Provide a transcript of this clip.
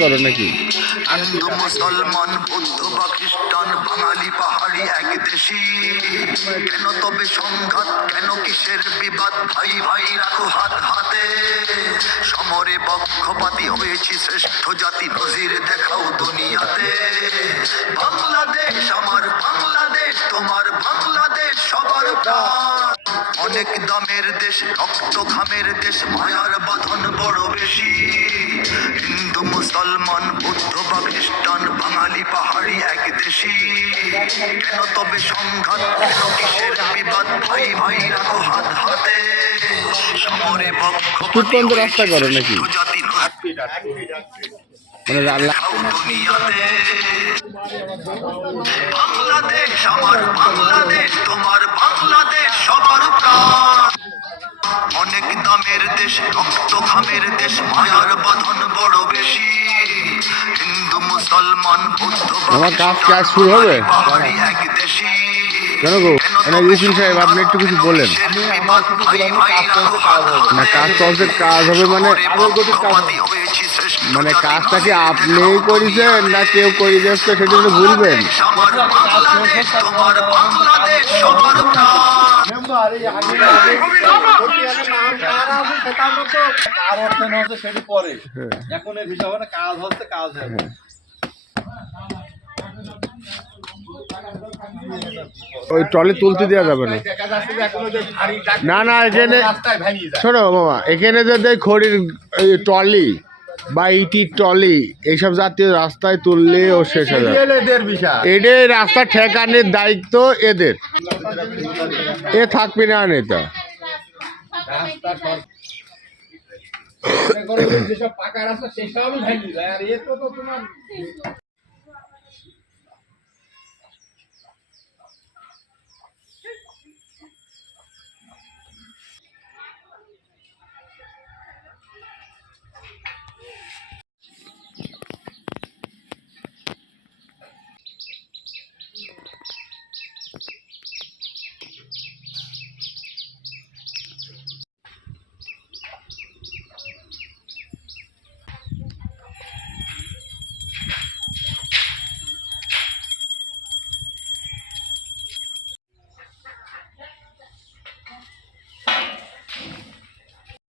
করে নাকি হিন্দু মুসলমান বৌদ্ধ বা খ্রিস্টান বাঙালি পাহাড়ি এক দেশি। কেন তবে সংঘাত, কেন কিসের বিবাদ? ভাই ভাই রাখো হাত হাতে। সমরে পক্ষপাতী হয়েছি শ্রেষ্ঠ জাতি, নজির দেখাও দুনিয়াতে। বাংলাদেশ আমার বাংলাদেশ, তোমার বাংলাদেশ সবার প্রাণ। অনেক দামের দেশ, রক্ত ঘামের দেশ, মায়ার বাঁধন বড় বেশি। হিন্দু মুসলমান বৌদ্ধ বা খ্রিস্টান বাঙালি পাহাড়ি এক দেশি। কেন তবে সংঘাত, কেন কিসের বিবাদ? ভাই ভাই রাখো হাত হাতে। সমরে পক্ষপাতী রাস্তা করে নাকি জাতি দুনিয়াতে। বাংলাদেশ আমার বাংলাদেশ, তোমার বাংলাদেশ সবার প্রাণ। অনেক দামের দেশ, রক্ত ঘামের দেশ, মায়ার বাঁধন বড় বেশি। হিন্দু মুসলমান বৌদ্ধ আমার কাজ শুরু হবে এক দেশি। কেন গো ইউসিন সাহেব আপনি একটু কিছু বলেন না। কাজ চলছে, কাজ হবে মানে কাজটা কি আপনিই করেছেন না কেউ করে যাচ্ছে সেটা তো ভুলবেন। ওই ট্রলি তুলতে দেওয়া যাবে না। না না এখানে শোনো মামা, এখানে যে খড়ির ট্রলি বা ইটির ট্রলি এইসব জাতীয় রাস্তায় তুললে ও শেষ হয়ে যাবে। এদের রাস্তা ঠেকানোর দায়িত্ব এদের, এ থাকবে না নেতা।